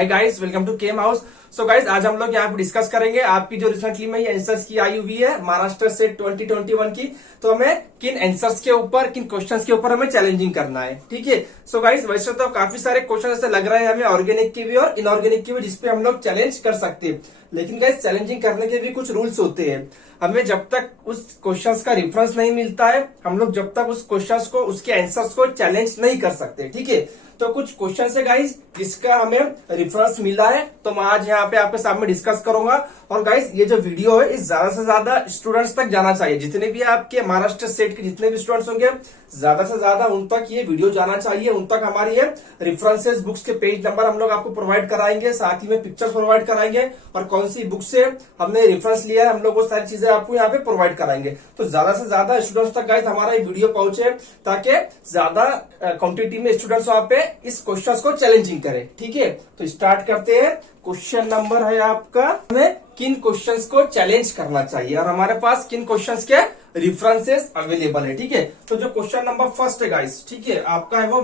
Hi guys, welcome to chem house. So guys, आज हम लोग यहाँ पे डिस्कस करेंगे आपकी जो रिसेंटली में आंसर्स की आई हुई है महाराष्ट्र से 2021 की। तो हमें किन आंसर्स के ऊपर, किन क्वेश्चंस के ऊपर हमें चैलेंजिंग करना है, ठीक है। सो गाइस, वैसे तो काफी सारे क्वेश्चन ऐसे लग रहे हैं हमें, ऑर्गेनिक की भी और इनऑर्गेनिक की भी, जिसपे हम लोग चैलेंज कर सकते हैं। लेकिन गाइस, चैलेंजिंग करने के भी कुछ रूल्स होते हैं। हमें जब तक उस क्वेश्चंस का रेफरेंस नहीं मिलता है, हम लोग जब तक उस क्वेश्चंस को, उसके आंसर्स को चैलेंज नहीं कर सकते, ठीक है। तो कुछ क्वेश्चन है गाइस जिसका हमें रेफरेंस मिला है, तो मैं आज यहाँ पे आपके सामने डिस्कस करूंगा। और गाइस, ये जो वीडियो है इस ज्यादा से ज्यादा स्टूडेंट्स तक जाना चाहिए। जितने भी आपके महाराष्ट्र स्टेट के जितने भी स्टूडेंट्स होंगे, ज्यादा से ज्यादा उन तक ये वीडियो जाना चाहिए। उन तक हमारी ये रेफरेंसेस, बुक्स के पेज नंबर हम लोग आपको प्रोवाइड कराएंगे, साथ ही में पिक्चर्स प्रोवाइड कराएंगे, और कौन सी बुक से हमने रेफरेंस लिया है हम लोग वो सारी चीजें आपको यहाँ पे प्रोवाइड कराएंगे। तो ज्यादा से ज्यादा स्टूडेंट्स तक गाइस हमारा ये वीडियो पहुंचे, ताकि ज्यादा क्वांटिटी में स्टूडेंट्स वहां पे इस क्वेश्चन को चैलेंजिंग करें, ठीक है। तो स्टार्ट करते हैं। क्वेश्चन नंबर है आपका, हमें किन क्वेश्चंस को चैलेंज करना चाहिए और हमारे पास किन क्वेश्चंस के रेफरेंसेस अवेलेबल है, ठीक है। तो जो क्वेश्चन नंबर फर्स्ट है गाइस, ठीक है, आपका है वो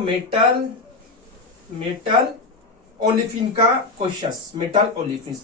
मेटल ओलिफिन का क्वेश्चंस। मेटल ओलिफिन,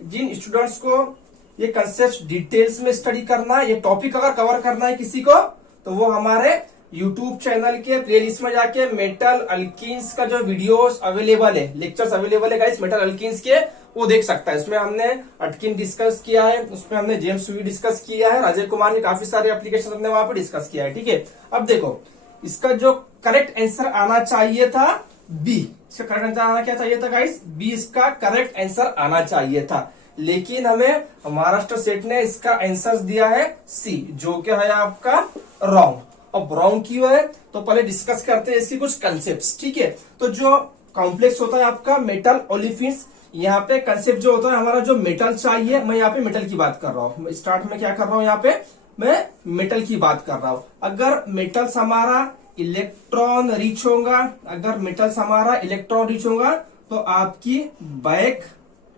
जिन स्टूडेंट्स को ये कंसेप्ट डिटेल्स में स्टडी करना है, ये टॉपिक अगर कवर करना है किसी को, तो वो हमारे यूट्यूब चैनल के प्लेलिस्ट में जाके मेटल अल्कीन्स का जो वीडियोस अवेलेबल है, लेक्चर्स अवेलेबल है गाइस मेटल अल्कीन्स के, वो देख सकता है। इसमें हमने अटकिन डिस्कस किया है, उसमें हमने जेम्स वी डिस्कस किया है, अजय कुमार के काफी सारे एप्लीकेशन हमने वहां पर डिस्कस किया है, ठीक है। अब देखो, इसका जो करेक्ट आंसर आना चाहिए था बी। इसका करेक्ट आंसर आना क्या चाहिए था गाइस? बी इसका करेक्ट आंसर आना चाहिए था। लेकिन हमें महाराष्ट्र स्टेट ने इसका आंसर दिया है सी, जो क्या है आपका रॉन्ग। अब रॉन्ग क्यों है, तो पहले डिस्कस करते हैं इसकी कुछ कंसेप्ट, ठीक है। तो जो कॉम्प्लेक्स होता है आपका मेटल ओलिफिन्स, यहाँ पे कंसेप्ट जो होता है हमारा, जो मेटल चाहिए, मैं यहाँ पे मेटल की बात कर रहा हूँ। स्टार्ट में क्या कर रहा हूँ, यहाँ पे मैं मेटल की बात कर रहा हूँ। अगर मेटल्स हमारा इलेक्ट्रॉन रिच होगा, अगर मेटल्स हमारा इलेक्ट्रॉन रिच होगा, तो आपकी बैक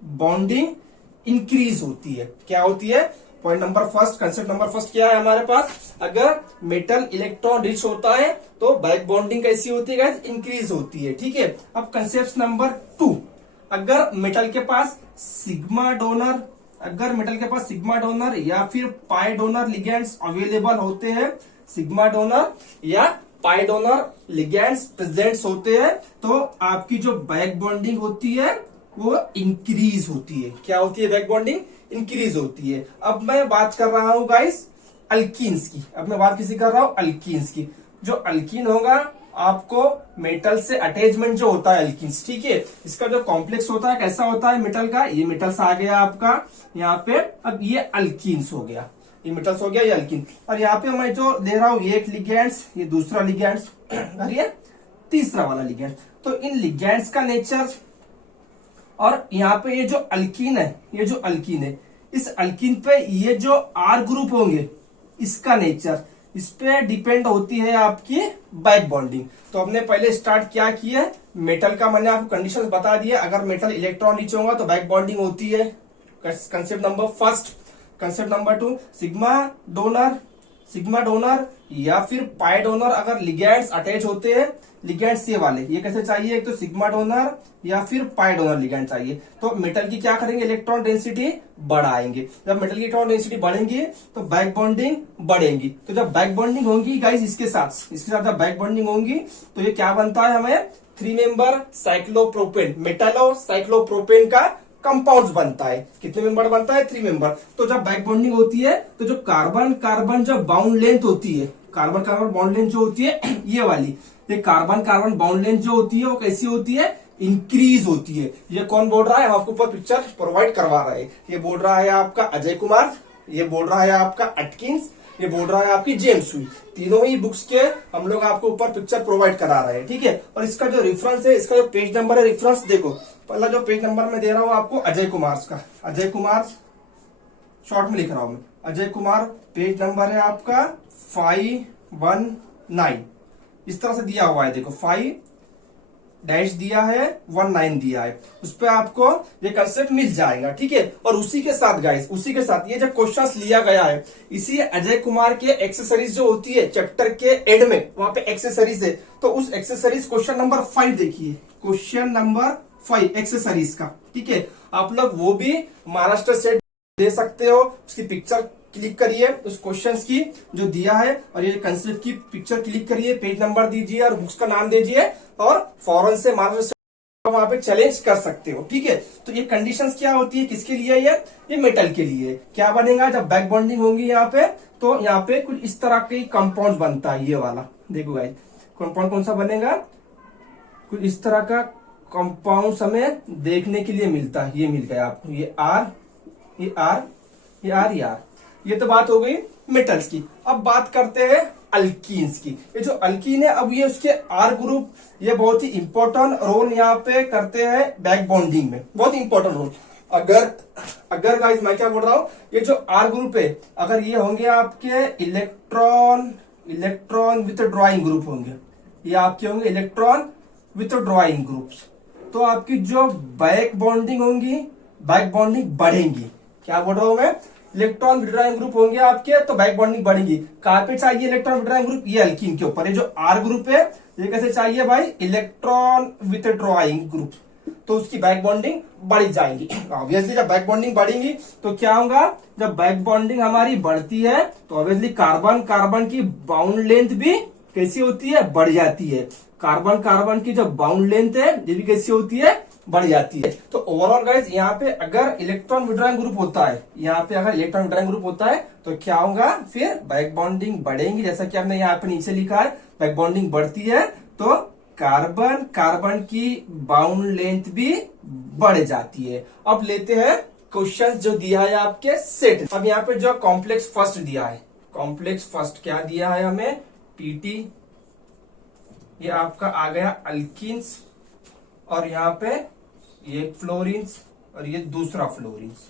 बॉन्डिंग इंक्रीज होती है। क्या होती है? Point number first, concept number first क्या है हमारे पास? अगर मेटल इलेक्ट्रॉन रिच होता है तो बैक बॉन्डिंग कैसी होती है? इंक्रीज होती है, ठीक है। अब कंसेप्ट नंबर 2, अगर मेटल के पास सिग्मा डोनर, अगर मेटल के पास सिग्मा डोनर या फिर पाई डोनर लिगेंड्स अवेलेबल होते हैं, सिग्मा डोनर या पाई डोनर लिगेंड्स प्रेजेंट्स होते हैं, तो आपकी जो बैक बॉन्डिंग होती है वो इंक्रीज होती है। क्या होती है? बैक बॉन्डिंग इंक्रीज होती है। अब मैं बात कर रहा हूं गाइस अल्कीन्स की। अब मैं बात किसी कर रहा हूं अल्कीन्स की। जो अल्कीन होगा, आपको मेटल से अटैचमेंट जो होता है अल्कीन्स, ठीक है, इसका जो कॉम्प्लेक्स होता है कैसा होता है मेटल का? ये मेटल्स आ गया आपका यहाँ पे। अब ये अल्कीन्स हो गया, ये मेटल्स हो गया, ये अल्कीन। और यहाँ पे मैं जो दे रहा हूं, ये एक लिगेंड्स, ये दूसरा लिगेंड्स और ये तीसरा वाला लिगेंड्स। तो इन लिगेंड्स का नेचर, और यहाँ पे ये जो अल्कीन है, ये जो अल्कीन है, इस अल्कीन पे ये जो आर ग्रुप होंगे, इसका नेचर, इस पे डिपेंड होती है आपकी बैक बॉन्डिंग। तो हमने पहले स्टार्ट क्या किया है, मेटल का मैंने आपको कंडीशंस बता दिया। अगर मेटल इलेक्ट्रॉन नीचे होगा तो बैक बॉन्डिंग होती है, concept number first. Concept number 2, sigma donor या फिर पाई डोनर, अगर लिगेंड्स अटैच होते हैं, लिगेंड्स ये वाले, ये कैसे चाहिए? एक तो सिग्मा डोनर या फिर पाई डोनर लिगेंड चाहिए। तो मेटल की क्या करेंगे? इलेक्ट्रॉन डेंसिटी बढ़ाएंगे। जब मेटल की इलेक्ट्रॉन डेंसिटी बढ़ेंगी तो बैक बॉन्डिंग बढ़ेगी। तो जब बैक बॉन्डिंग होगी गाइस, इसके साथ जब बैक बॉन्डिंग होंगी, तो ये क्या बनता है? हमें 3 मेंबर साइक्लोप्रोपेन, मेटल और साइक्लोप्रोपेन का कंपाउंड बनता है। कितने मेंबर बनता है? 3 मेंबर। तो जब बैक बॉन्डिंग होती है, तो जो कार्बन जो बाउंड लेंथ होती है, कार्बन बॉन्ड लेंथ जो होती है ये वाली, ये कार्बन बाउंड लेंथ जो होती है वो कैसी होती है? इंक्रीज होती है। ये कौन बोल रहा है? हम आपको ऊपर पिक्चर प्रोवाइड करवा रहे हैं। ये बोल रहा है आपका अजय कुमार, ये बोल रहा है आपका अटकिन्स, ये बोल रहा है आपकी जेम्स वी। तीनों ही बुक्स के हम लोग आपको ऊपर पिक्चर प्रोवाइड करा रहे हैं, ठीक है। और इसका जो रेफरेंस है, इसका जो पेज नंबर है, रेफरेंस देखो, पहला जो पेज नंबर मैं दे रहा हूं आपको अजय कुमार का, अजय कुमार शॉर्ट में लिख रहा हूं मैं, अजय कुमार, पेज नंबर है आपका 519। इस तरह से दिया हुआ है, देखो 5 डैश दिया है, 19 दिया है, उस पर आपको ये कंसेप्ट मिल जाएगा, ठीक है। और उसी के साथ गाइस, उसी के साथ ये जो क्वेश्चंस लिया गया है, इसी अजय कुमार के एक्सेसरीज जो होती है चैप्टर के एंड में, वहां पे एक्सेसरीज है, तो उस एक्सेसरीज क्वेश्चन नंबर 5 देखिए, क्वेश्चन नंबर 5 एक्सेसरीज का, ठीक है। आप लोग वो भी महाराष्ट्र सेट दे सकते हो, उसकी पिक्चर क्लिक करिए, उस क्वेश्चंस की जो दिया है और ये कंसेप्ट की पिक्चर क्लिक करिए, पेज नंबर दीजिए और बुक्स का नाम दीजिए और फौरन से महाराष्ट्र वहां पे चैलेंज कर सकते हो, ठीक है। तो ये कंडीशंस क्या होती है, किसके लिए ये मेटल के लिए। क्या बनेगा जब बैक बॉन्डिंग होगी यहाँ पे, तो यहाँ पे कुछ इस तरह के कंपाउंड बनता है, ये वाला देखो गाइस, कंपाउंड कौन सा बनेगा, कुछ इस तरह का कंपाउंड हमें देखने के लिए मिलता है। ये मिल गया आपको, ये आर, ये आर, ये आर, ये आर। ये तो बात हो गई मेटल्स की। अब बात करते हैं अल्कीन्स की। ये जो अल्कीन है, अब ये उसके आर ग्रुप, ये बहुत ही इंपॉर्टेंट रोल यहाँ पे करते हैं बैक बॉन्डिंग में, बहुत इंपॉर्टेंट रोल। अगर गाइस मैं क्या बोल रहा हूँ, ये जो आर ग्रुप है, अगर ये होंगे आपके इलेक्ट्रॉन विथ ड्रॉइंग ग्रुप होंगे, ये आपके होंगे इलेक्ट्रॉन विथ ड्रॉइंग ग्रुप्स, तो आपकी जो बैक बॉन्डिंग होंगी, बैक बॉन्डिंग बढ़ेंगी। क्या बोल रहा हूं मैं, इलेक्ट्रॉन विड्रॉइंग ग्रुप होंगे आपके तो बैक बॉन्डिंग बढ़ेगी। कहां पे चाहिए इलेक्ट्रॉन विड्रॉइंग ग्रुप, ये अल्कीन के ऊपर। ये जो आर ग्रुप है ये कैसे चाहिए भाई, इलेक्ट्रॉन विथ ड्रॉइंग ग्रुप, तो उसकी बैक बॉन्डिंग बढ़ी जाएंगी। ऑब्वियसली जब बैक बॉन्डिंग बढ़ेंगी तो क्या होगा, जब बैक बॉन्डिंग हमारी बढ़ती है तो ऑब्वियसली कार्बन की बाउंड लेंथ भी कैसी होती है, बढ़ जाती है। कार्बन की जो बाउंड लेंथ है ये भी कैसी होती है, बढ़ जाती है। तो ओवरऑल गाइस यहाँ पे अगर इलेक्ट्रॉन विड्रॉइंग ग्रुप होता है, यहाँ पे अगर इलेक्ट्रॉन विड्रॉइंग ग्रुप होता है तो क्या होगा, फिर बैक बॉन्डिंग बढ़ेंगी। जैसा कि हमने यहाँ पे नीचे लिखा है, बैक बॉन्डिंग बढ़ती है तो कार्बन की बाउंड लेंथ भी बढ़ जाती है। अब लेते हैं क्वेश्चन जो दिया है आपके सेट। अब यहाँ पे जो कॉम्प्लेक्स फर्स्ट दिया है, कॉम्प्लेक्स फर्स्ट क्या दिया है हमें, पीटी, ये आपका आ गया अल्कीन्स, और यहाँ पे ये फ्लोरीन्स और ये दूसरा फ्लोरीन्स,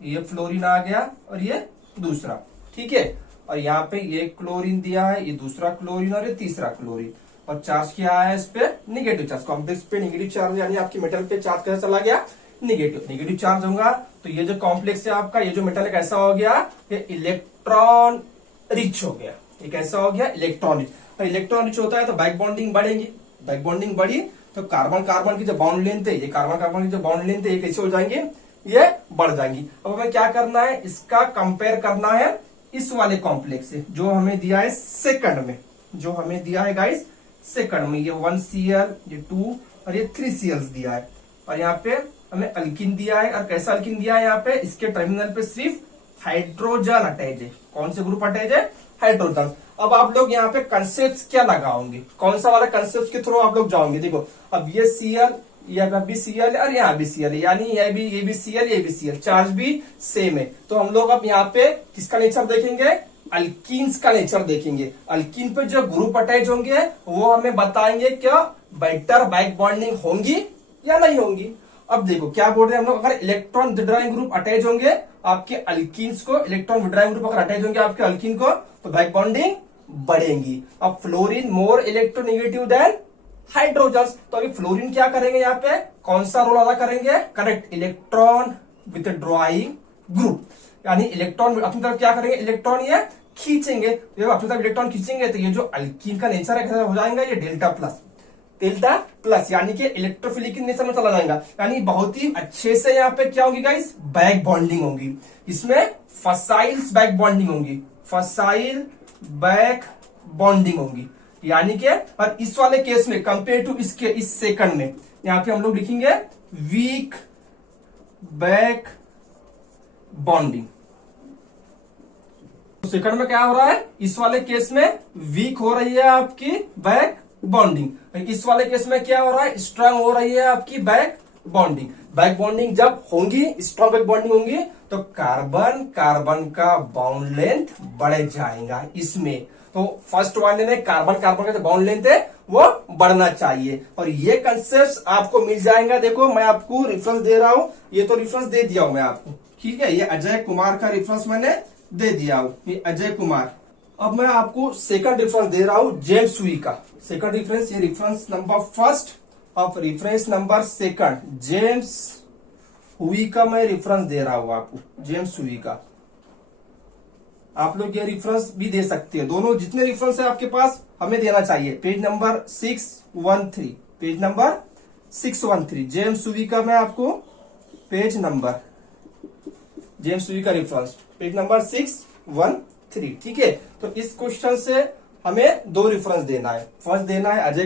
ये फ्लोरीन आ गया और ये दूसरा, ठीक है। और यहाँ पे ये क्लोरीन दिया है, ये दूसरा क्लोरीन और ये तीसरा क्लोरीन, और चार्ज क्या आया इस पे, निगेटिव चार्ज। कॉम्प्लेक्स पे निगेटिव चार्ज, यानी आपकी मेटल पे चार्ज कैसे चला गया, निगेटिव चार्ज होगा। तो ये जो कॉम्प्लेक्स है आपका, ये जो मेटल है कैसा हो गया, ये इलेक्ट्रॉन रिच हो गया। ये कैसा हो गया, इलेक्ट्रॉन रिच। और इलेक्ट्रॉन रिच होता है तो बैक बॉन्डिंग बढ़ेगी, बैक बॉन्डिंग बढ़ी तो कार्बन की जो बाउंड लेंथ है, ये कार्बन की जो बाउंड लेंथ है ये कैसे हो जाएंगे, ये बढ़ जाएंगी। अब हमें क्या करना है, इसका कंपेयर करना है इस वाले कॉम्प्लेक्स से जो हमें दिया है सेकंड में, जो हमें दिया है गाइस सेकंड में। ये 1Cl, ये 2 और ये 3Cl दिया है, और यहाँ पे हमें अल्कीन दिया है। और कैसा अल्कीन दिया है, यहाँ पे इसके टर्मिनल पे सिर्फ हाइड्रोजन अटैच है। कौन से ग्रुप अटैच है, हाइड्रोजन। अब आप लोग यहाँ पे कंसेप्ट क्या लगाओगे, कौन सा वाला कंसेप्ट के थ्रू आप लोग जाओगे, देखो अब ये Cl, यहाँ भी Cl और यहाँ भी Cl, यानी ये भी Cl, ये भी Cl, चार्ज भी सेम है। तो हम लोग अब यहाँ पे किसका नेचर देखेंगे, अल्कीन्स का नेचर देखेंगे। अल्कीन पे जो ग्रुप अटैच होंगे वो हमें बताएंगे क्या बेटर बैक बॉन्डिंग होंगी या नहीं होंगी। अब देखो क्या बोल रहे हैं हम लोग, अगर इलेक्ट्रॉन विड्रॉइंग ग्रुप अटैच होंगे आपके अल्कीन्स को, इलेक्ट्रॉन विड्रॉइंग ग्रुप अगर अटैच होंगे आपके अल्कीन को, तो बैक बॉन्डिंग बढ़ेंगी। अब fluorine more electronegative than hydrogen, तो अभी फ्लोरीन क्या करेंगे, यहाँ पे कौन सा रोल अदा करेंगे, correct, electron with drawing group, यानी इलेक्ट्रॉन अपनी तरफ क्या करेंगे, इलेक्ट्रॉन ये खींचेंगे। तो अपनी तरफ इलेक्ट्रॉन खींचेंगे तो ये जो अल्कीन का नेचर है कैसा हो जाएगा, ये डेल्टा प्लस, यानी कि इलेक्ट्रोफिलिक नेचर में चला जाएगा। यानी बहुत ही अच्छे से यहाँ पे क्या होगी गाइस, बैक बॉन्डिंग होगी। इसमें फसाइल्स बैक बॉन्डिंग होगी, फसाइल बैक बॉन्डिंग होगी, यानी कि और इस वाले केस में कंपेयर टू इसके इस सेकंड में यहाँ पे हम लोग लिखेंगे वीक बैक बॉन्डिंग। तो सेकंड में क्या हो रहा है, इस वाले केस में वीक हो रही है आपकी बैक बॉन्डिंग, इस वाले केस में क्या हो रहा है, स्ट्रांग हो रही है आपकी बैक बॉन्डिंग। बैक बॉन्डिंग जब होंगी, स्ट्रांग बैक बॉन्डिंग होंगी तो कार्बन का बाउंड लेंथ बढ़ जाएगा इसमें। तो फर्स्ट वाले में कार्बन का जो बाउंड लेंथ है वो बढ़ना चाहिए, और ये कंसेप्ट आपको मिल जाएगा। देखो मैं आपको रेफरेंस दे रहा हूं, ये तो रेफरेंस दे दिया हूं मैं आपको, ठीक है, ये अजय कुमार का रेफरेंस मैंने दे दिया हूं, ये अजय कुमार। अब मैं आपको सेकंड रेफरेंस दे रहा हूं जेम्स सुई का, सेकंड रेफरेंस, ये रेफरेंस नंबर फर्स्ट और रेफरेंस नंबर सेकंड, जेम्स हुई का मैं रेफरेंस दे रहा हूं आपको, जेम्स हुई का। आप लोग ये रेफरेंस भी दे सकते हैं, दोनों जितने रेफरेंस है आपके पास हमें देना चाहिए। पेज नंबर 613, पेज नंबर 613 जेम्स सुवी का मैं आपको पेज नंबर, जेम्स सुवी का रेफरेंस पेज नंबर 613। ठीक है, तो इस क्वेश्चन से हमें दो रेफरेंस देना है। फर्स्ट देना है अजय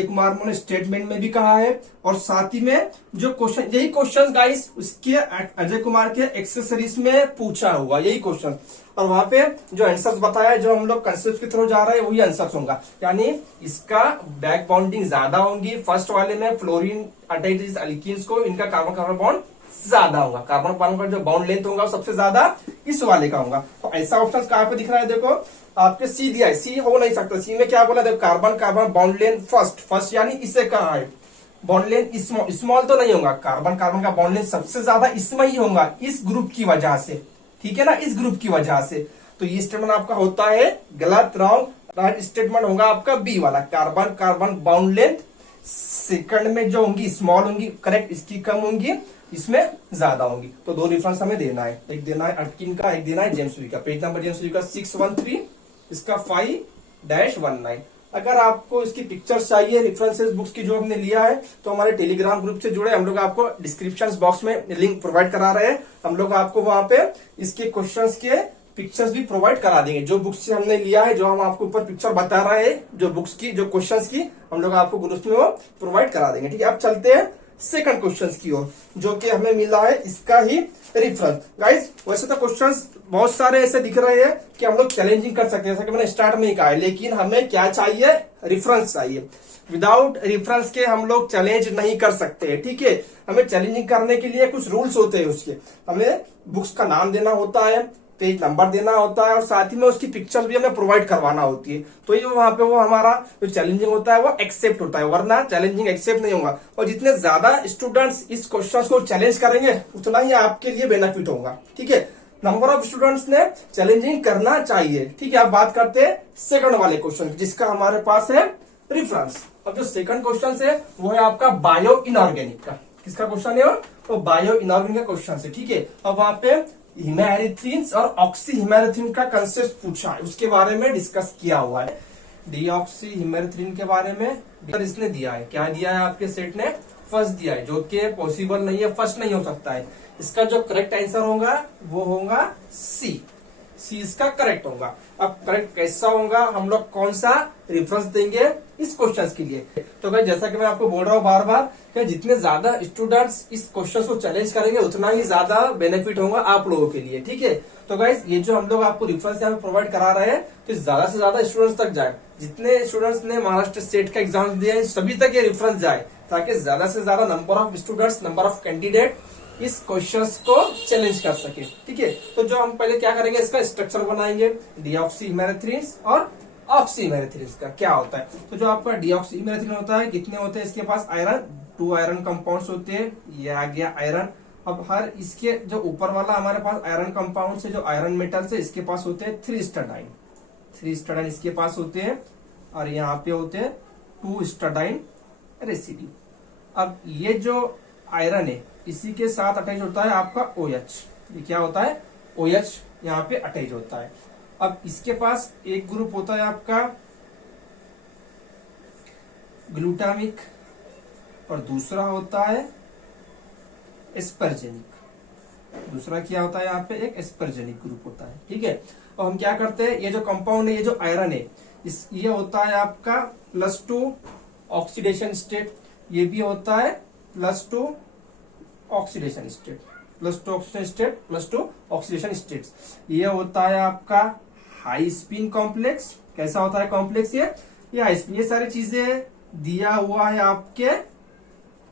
कुमार ने स्टेटमेंट में भी कहा है, और साथ ही में जो क्वेश्चन, यही क्वेश्चन गाइस उसके अजय कुमार के एक्सेसरीज में पूछा हुआ यही क्वेश्चन, और वहां पे जो आंसर्स बताया, जो हम लोग कंसेप्ट के थ्रू जा रहे हैं वही आंसर्स होगा। यानी इसका बैक बॉन्डिंग ज्यादा होंगी। फर्स्ट वाले में फ्लोरीन अटैच अल्कीन्स को इनका कार्बन कार्बन बॉन्ड ज्यादा होगा, कार्बन कार्बन का जो बॉन्ड लेंथ होगा वो सबसे ज्यादा इस वाले का होगा। तो ऐसा ऑप्शन कहां पे दिख रहा है, देखो आपके सी दिया है, सी हो नहीं सकता। सी में क्या बोला, देखो carbon carbon bond length first यानी इसे कहा है बॉन्ड लेंथ स्मॉल तो नहीं होगा, कार्बन कार्बन का बॉन्ड लेंथ सबसे ज्यादा इसमें ही होगा, इस ग्रुप की वजह से। ठीक है ना, इस ग्रुप की वजह से। तो ये स्टेटमेंट आपका होता है गलत, रॉन्ग। राइट स्टेटमेंट होगा आपका बी वाला, carbon carbon bond length second में जो होंगी स्मॉल होंगी, करेक्ट, इसकी कम होंगी, इसमें ज्यादा होंगी। तो दो रेफरेंस हमें देना है, एक देना है अटकिन का, एक देना है जेम्स सुवी का। पेज नंबर जेम्स सुवी का 613, इसका 5-19। अगर आपको इसकी पिक्चर चाहिए रेफरेंसेस बुक्स की जो हमने लिया है, तो हमारे टेलीग्राम ग्रुप से जुड़े, हम लोग आपको डिस्क्रिप्शन बॉक्स में लिंक प्रोवाइड करा रहे हैं। हम लोग आपको वहां पे इसके क्वेश्चंस के पिक्चर्स भी प्रोवाइड करा देंगे। जो बुक्स से हमने लिया है, जो हम आपको ऊपर पिक्चर बता रहे हैं, जो बुक्स की, जो क्वेश्चंस की, हम लोग आपको ग्रुप में वो प्रोवाइड करा देंगे। ठीक है, अब चलते हैं सेकंड क्वेश्चंस की ओर, जो कि हमें मिला है इसका ही रेफरेंस। गाइस वैसे तो क्वेश्चंस बहुत सारे ऐसे दिख रहे हैं कि हम लोग चैलेंजिंग कर सकते हैं, जैसा कि मैंने स्टार्ट में ही कहा है, लेकिन हमें क्या चाहिए, रेफरेंस चाहिए। विदाउट रेफरेंस के हम लोग चैलेंज नहीं कर सकते हैं। ठीक है, हमें चैलेंजिंग करने के लिए कुछ रूल्स होते हैं उसके, हमें बुक्स का नाम देना होता है, पेज नंबर देना होता है, और साथ ही में उसकी पिक्चर भी हमें प्रोवाइड करवाना होती है। तो ये वहां पे वो हमारा जो चैलेंजिंग होता है वो एक्सेप्ट होता है, वरना चैलेंजिंग एक्सेप्ट नहीं होगा। और जितने ज्यादा स्टूडेंट्स इस क्वेश्चन को चैलेंज करेंगे, उतना ही आपके लिए बेनिफिट होगा। ठीक है, नंबर ऑफ स्टूडेंट्स ने चैलेंजिंग करना चाहिए। ठीक है, अब बात करते हैं सेकंड वाले क्वेश्चन, जिसका हमारे पास है रेफरेंस। अब जो सेकंड क्वेश्चन है वो है आपका बायो इनऑर्गेनिक का। किसका क्वेश्चन है वो बायो इनऑर्गेनिक का क्वेश्चन है। ठीक है, अब वहां पे हिमेरिथ्रिन्स और ऑक्सी हिमेरिथ्रिन का कंसेप्ट पूछा है, उसके बारे में डिस्कस किया हुआ है। डीऑक्सी हिमेरिथ्रिन के बारे में इसने दिया है, क्या दिया है आपके सेट ने, फर्स्ट दिया है, जो कि पॉसिबल नहीं है, फर्स्ट नहीं हो सकता है। इसका जो करेक्ट आंसर होगा वो होगा सी इसका करेक्ट होगा। अब करेक्ट कैसा होगा, हम लोग कौन सा रेफरेंस देंगे इस क्वेश्चन के लिए। तो भाई जैसा कि मैं आपको बोल रहा हूँ बार बार कि जितने ज्यादा स्टूडेंट्स इस क्वेश्चन को चैलेंज करेंगे, उतना ही ज्यादा बेनिफिट होगा आप लोगों के लिए। ठीक है, तो गाइस ये जो हम लोग आपको रेफरेंस यहाँ पे प्रोवाइड करा रहे हैं, तो ज्यादा से ज्यादा स्टूडेंट्स तक जाए। जितने स्टूडेंट्स ने महाराष्ट्र स्टेट का एग्जाम दिया है, सभी तक ये रेफरेंस जाए, ताकि ज्यादा से ज्यादा number of students, number of candidate इस क्वेश्चंस को चैलेंज कर सके। ठीक है, तो जो हम पहले क्या करेंगे, इसका स्ट्रक्चर बनाएंगे, डीऑक्सी हिमेरिथ्रिन्स और ऑक्सी हिमेरिथ्रिन्स का क्या होता है। तो जो आपका डीऑक्सी हिमेरिथ्रिन होता है, कितने होते हैं इसके पास, आयरन, 2 आयरन कंपाउंड्स होते हैं। ये आ गया आयरन। अब हर इसके जो ऊपर वाला हमारे पास आयरन कंपाउंड से, जो आयरन मेटल से, इसके पास होते हैं 3 स्टडाइन, 3 स्टडाइन इसके पास होते हैं, और यहाँ पे होते हैं 2 स्टडाइन रेसिड्यू। अब ये जो आयरन है, इसी के साथ अटैच होता है आपका OH। ये क्या होता है, OH यहाँ पे अटैच होता है। अब इसके पास एक ग्रुप होता है आपका ग्लूटामिक, और दूसरा होता है एस्परजेनिक। दूसरा क्या होता है यहाँ पे, एक एस्परजेनिक ग्रुप होता है। ठीक है, और हम क्या करते हैं, ये जो कंपाउंड है, ये जो आयरन है, ये होता है आपका +2 ऑक्सीडेशन स्टेट, ये भी होता है +2 oxidation state, +2 oxidation state, +2 oxidation states. ये होता है आपका हाई स्पिन कॉम्प्लेक्स। कैसा होता है कॉम्प्लेक्स ये हाई स्पिन। ये सारी चीजें दिया हुआ है आपके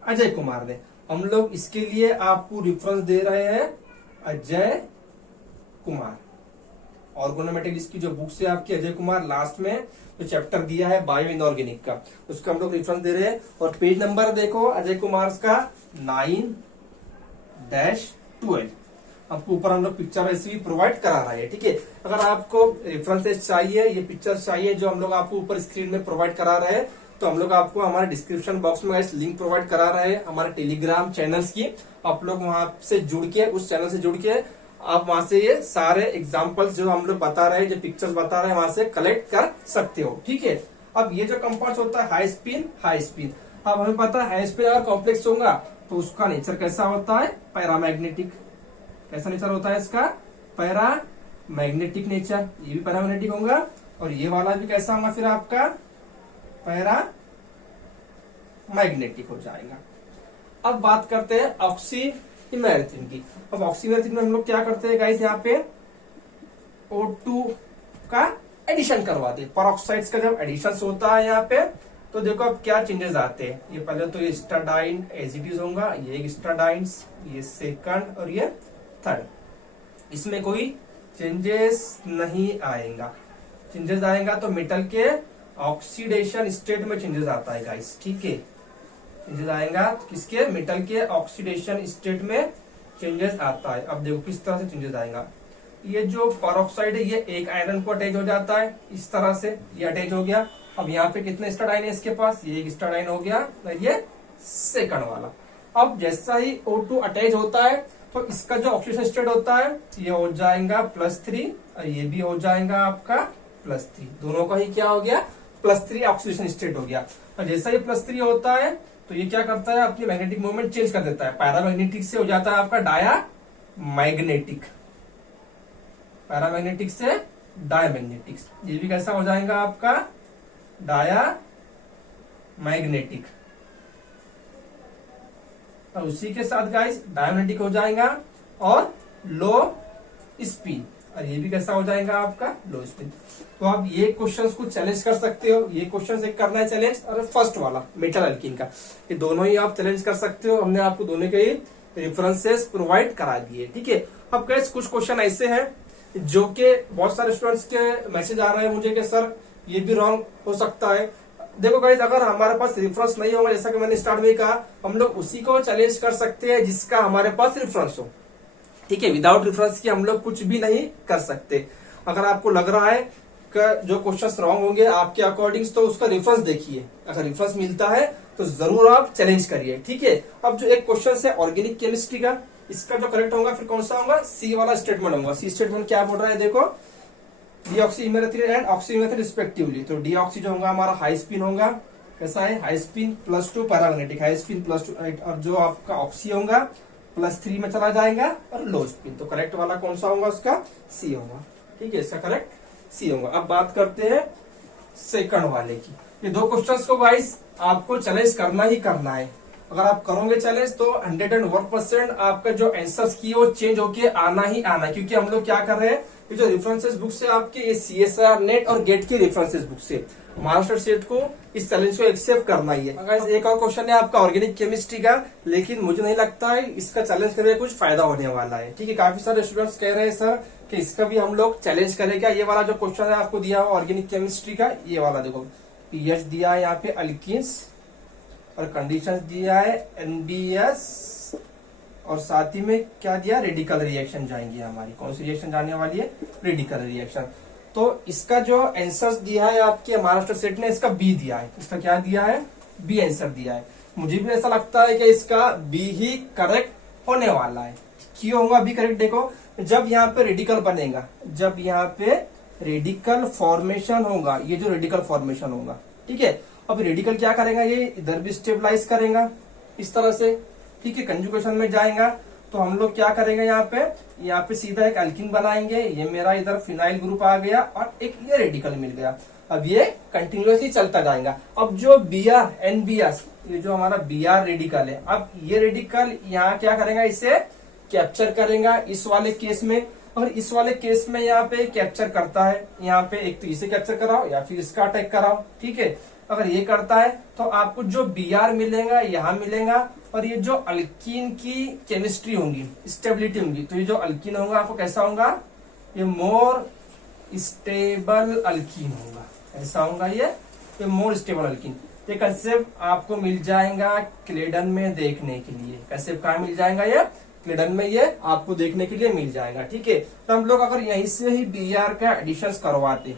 अजय कुमार ने। हम लोग इसके लिए आपको रेफरेंस दे रहे हैं अजय कुमार, ऑर्गेनोमेटिक्स की जो बुक्स है आपकी अजय कुमार, लास्ट में जो चैप्टर दिया है बायो इनऑर्गेनिक का, उसका हम लोग रेफरेंस दे रहे हैं। और पेज नंबर देखो अजय कुमार का 9-12। आपको ऊपर हम लोग पिक्चर ऐसे भी प्रोवाइड करा रहे हैं। ठीक है, अगर आपको रेफरेंसेस चाहिए, ये पिक्चर चाहिए जो हम लोग आपको ऊपर स्क्रीन में प्रोवाइड करा रहे हैं, तो हम लोग आपको हमारे डिस्क्रिप्शन बॉक्स में लिंक प्रोवाइड करा रहे हैं हमारे टेलीग्राम चैनल्स की। आप लोग वहां से जुड़ के, उस चैनल से जुड़ के आप वहां से ये सारे एग्जाम्पल्स जो हम लोग बता रहे हैं, जो पिक्चर्स बता रहे हैं, वहां से कलेक्ट कर सकते हो। ठीक है, अब ये जो कंपाउंड होता है हाई स्पिन, अब हमें पता है स्पिन अगर कॉम्प्लेक्स होगा तो उसका नेचर कैसा होता है, पैरामैग्नेटिक। कैसा नेचर होता है इसका, पैरामैग्नेटिक नेचर। ये भी पैरामैग्नेटिक होगा और ये वाला भी कैसा होगा फिर आपका, पैरामैग्नेटिक हो जाएगा। अब बात करते हैं ऑक्सीमेरिथ्रिन की। अब ऑक्सीमेरिथ्रिन में हम लोग क्या करते हैं गाइस, यहाँ पे O2 का एडिशन करवाते हैं। परऑक्साइड्स का जब एडिशन होता है यहाँ पे तो देखो अब क्या चेंजेस आते हैं। ये पहले तो ये स्टाडाइन एज इट इज होगा, ये एक स्टाडाइंस, ये सेकंड और ये थर्ड। इसमें कोई चेंजेस नहीं आएगा। चेंजेस आएगा तो मेटल के ऑक्सीडेशन स्टेट में चेंजेस आता है गाइस, ठीक है। चेंजेस आएगा किसके, मेटल के ऑक्सीडेशन स्टेट में चेंजेस आता है। अब देखो किस तरह से चेंजेस आएगा। ये जो परऑक्साइड है ये एक आयरन को अटैच हो जाता है, इस तरह से ये अटैच हो गया। अब यहाँ पे कितने स्टाडाइन है इसके पास, ये एक स्टाडाइन हो गया और ये सेकंड वाला। अब जैसा ही O2 अटैच होता है तो इसका जो ऑक्सीडेशन स्टेट होता है ये हो जाएगा +3 और ये भी हो जाएगा आपका +3। दोनों का ही क्या हो गया, +3 ऑक्सीडेशन स्टेट हो गया। और जैसा ही +3 होता है तो ये क्या करता है, अपनी मैग्नेटिक मोमेंट चेंज कर देता है। पैरामैग्नेटिक से हो जाता है आपका डायामैग्नेटिक, पैरामैग्नेटिक से डायमैग्नेटिक। ये भी कैसा हो जाएगा आपका, डायामैग्नेटिक। और उसी के साथ गाइस डायमैग्नेटिक हो जाएगा और लो स्पिन, और ये भी कैसा हो जाएगा आपका, लो स्पिन। तो आप ये क्वेश्चंस को चैलेंज कर सकते हो। ये क्वेश्चन एक करना है चैलेंज, और फर्स्ट वाला मेटल अल्कीन का, ये दोनों ही आप चैलेंज कर सकते हो। हमने आपको दोनों के ही रेफरेंसेस प्रोवाइड करा दिए, ठीक है। अब गाइस कुछ क्वेश्चन ऐसे हैं जो कि बहुत सारे स्टूडेंट्स के मैसेज आ रहे हैं मुझे कि सर ये भी रॉन्ग हो सकता है। देखो गाइस, अगर हमारे पास रेफरेंस नहीं होगा, जैसा कि मैंने स्टार्ट में कहा, हम लोग उसी को चैलेंज कर सकते हैं जिसका हमारे पास रेफरेंस हो, ठीक है। विदाउट रेफरेंस के हम लोग कुछ भी नहीं कर सकते। अगर आपको लग रहा है कि जो क्वेश्चंस रॉन्ग होंगे आपके अकॉर्डिंग, तो उसका रेफरेंस देखिए। अगर रेफरेंस मिलता है तो जरूर आप चैलेंज करिए, ठीक है। अब जो एक क्वेश्चन है ऑर्गेनिक केमिस्ट्री का, इसका जो करेक्ट होगा फिर कौन सा होगा, सी वाला स्टेटमेंट होगा। सी स्टेटमेंट क्या बोल रहा है, देखो, डीऑक्सीमेरिथ्रिन एंड ऑक्सीमेरिथ्रिन रिस्पेक्टिवली। तो डीऑक्सी जो होगा हमारा हाई स्पिन होगा, कैसा है, high spin +2 paramagnetic, high spin +2, और जो आपका ऑक्सी होगा +3 में चला जाएगा और लो स्पिन। तो करेक्ट वाला कौन सा होगा, उसका सी होगा, ठीक है। इसका करेक्ट सी होगा। अब बात करते हैं सेकंड वाले की। ये दो क्वेश्चंस को गाइस आपको चैलेंज करना ही करना है। अगर आप करोगे चैलेंज तो 101% आपका जो आंसर्स की वो चेंज होके आना ही आना, क्योंकि हम लोग क्या कर रहे हैं, ये जो रेफरेंसेस बुक्स है आपके, ये CSIR नेट और गेट की रेफरेंसेस बुक्स है। महाराष्ट्र स्टेट को इस चैलेंज को एक्सेप्ट करना ही है। अगर एक और क्वेश्चन है आपका ऑर्गेनिक केमिस्ट्री का, लेकिन मुझे नहीं लगता है इसका चैलेंज करके कुछ फायदा होने वाला है, ठीक है। काफी सारे स्टूडेंट्स कह रहे हैं सर कि इसका भी हम लोग चैलेंज करें क्या। ये वाला जो क्वेश्चन है आपको दिया हुआ ऑर्गेनिक केमिस्ट्री का, ये वाला देखो, पीएच दिया है यहाँ पे अल्किन्स और कंडीशंस दिया है NBS, और साथ ही में क्या दिया, रेडिकल रिएक्शन जाएंगी हमारी। कौन सी रिएक्शन जाने वाली है, रेडिकल रिएक्शन। तो इसका जो आंसर दिया है आपके महाराष्ट्र स्टेट ने, इसका बी दिया है। इसका क्या दिया है, बी आंसर दिया है। मुझे भी ऐसा लगता है कि इसका बी ही करेक्ट होने वाला है। क्यों होगा बी करेक्ट, देखो, जब यहाँ पे रेडिकल बनेगा, जब यहाँ पे रेडिकल फॉर्मेशन होगा, ये जो रेडिकल फॉर्मेशन होगा, ठीक है। अब रेडिकल क्या करेगा, ये इधर भी स्टेबलाइज करेगा इस तरह से, ठीक है, कंजुगेशन में जाएगा। तो हम लोग क्या करेंगे, यहाँ पे सीधा एक अल्किन बनाएंगे। ये मेरा इधर फिनाइल ग्रुप आ गया और एक ये रेडिकल मिल गया। अब ये कंटिन्यूअसली चलता जाएगा। अब जो Br NBS, ये जो हमारा Br रेडिकल है, अब ये रेडिकल यहाँ क्या करेगा, इसे कैप्चर करेगा इस वाले केस में, और इस वाले केस में यहाँ पे कैप्चर करता है। यहाँ पे एक तो इसे कैप्चर कराओ या फिर इसका अटैक कराओ, ठीक है। अगर ये करता है तो आपको जो Br मिलेगा यहाँ मिलेगा, और ये जो अल्कीन की केमिस्ट्री होगी, स्टेबिलिटी होगी, तो ये जो अल्कीन होगा आपको कैसा होगा, ये मोर स्टेबल अल्कीन होगा। ऐसा होगा ये मोर स्टेबल अल्कीन। ये कंसेप्ट आपको मिल जाएगा क्लेडन में देखने के लिए। कंसेप्ट कहाँ मिल जाएगा, ये क्लेडन में ये आपको देखने के लिए मिल जाएगा, ठीक है। तो हम लोग अगर यहीं से ही Br का एडिशन करवाते,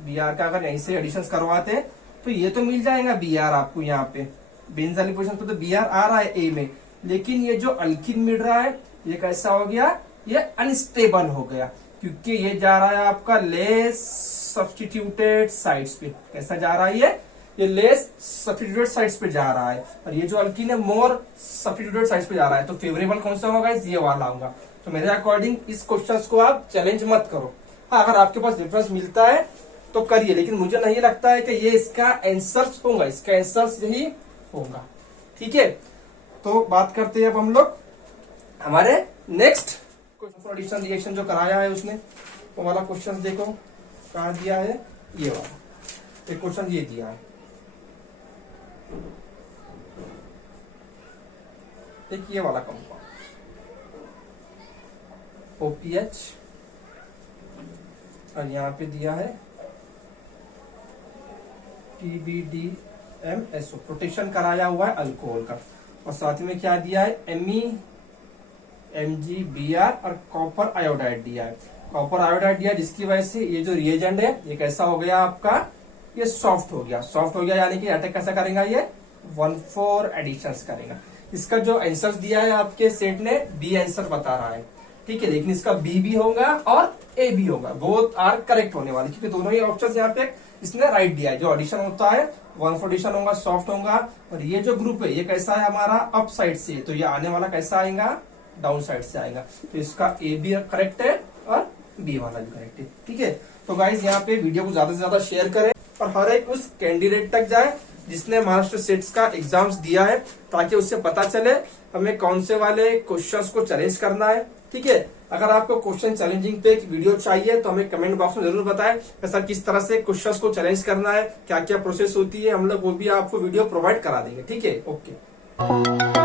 Br का अगर यहीं से एडिशन करवाते तो ये तो मिल जाएगा Br आपको। यहाँ पे बेंजाइल पोजीशन पे तो Br आ रहा है A में, लेकिन ये जो अल्किन मिल रहा है ये कैसा हो गया, ये अनस्टेबल हो गया, क्योंकि ये जा रहा है आपका लेस सब्स्टिट्यूटेड साइड्स पे। कैसा जा रहा है ये लेस सब्स्टिट्यूटेड साइड्स पे जा रहा है, और ये जो अल्कीन है मोर सब्स्टिट्यूटेड साइड्स पे जा रहा है। तो फेवरेबल कौन सा होगा, ये वाला होगा। तो मेरे अकॉर्डिंग इस क्वेश्चन को आप चैलेंज मत करो। हाँ, अगर आपके पास डिफरेंस मिलता है तो करिए, लेकिन मुझे नहीं लगता है कि ये इसका आंसर होगा, इसका आंसर यही होगा। ठीक है, तो बात करते हैं अब हम लोग हमारे नेक्स्ट क्वेश्चन। एडिशन रिएक्शन जो कराया है उसने, वो वाला क्वेश्चन देखो कहा दिया है, ये वाला एक क्वेश्चन ये दिया है। एक ये वाला कंपाउंड OPH, और यहाँ पे दिया है PBDMSO, प्रोटेक्शन कराया हुआ है अल्कोहल का, और साथ में क्या दिया है Me MgBr और कॉपर आयोडाइड दिया है। कॉपर आयोडाइड दिया जिसकी वजह से ये जो रिएजेंट है ये कैसा हो गया आपका, ये सॉफ्ट हो गया। सॉफ्ट हो गया यानी कि अटैक कैसा करेगा, ये 1,4 एडिशंस करेगा। इसका जो आंसर दिया है आपके सेट ने बी आंसर बता रहा है। ठीक है, लेकिन इसका बी भी होगा और ए भी होगा, बोथ आर करेक्ट होने वाले, क्योंकि दोनों ही ऑप्शन यहाँ पे इसने राइट दिया है। जो एडिशन होता है 1,4 एडिशन होगा, सॉफ्ट होगा, और ये जो ग्रुप है ये कैसा है हमारा अप साइड से, तो ये आने वाला कैसा आएगा, डाउन साइड से आएगा। तो इसका ए भी करेक्ट है और बी वाला भी करेक्ट है। ठीक है, तो गाइज यहाँ पे वीडियो को ज्यादा से ज्यादा शेयर करें और हर एक उस कैंडिडेट तक जाए जिसने महाराष्ट्र सेट्स का एग्जाम्स दिया है, ताकि उससे पता चले हमें कौन से वाले क्वेश्चंस को चैलेंज करना है। ठीक है, अगर आपको क्वेश्चन चैलेंजिंग पे एक वीडियो चाहिए तो हमें कमेंट बॉक्स में जरूर बताएं कि सर किस तरह से क्वेश्चंस को चैलेंज करना है, क्या क्या प्रोसेस होती है, हम लोग वो भी आपको वीडियो प्रोवाइड करा देंगे। ठीक है, ओके।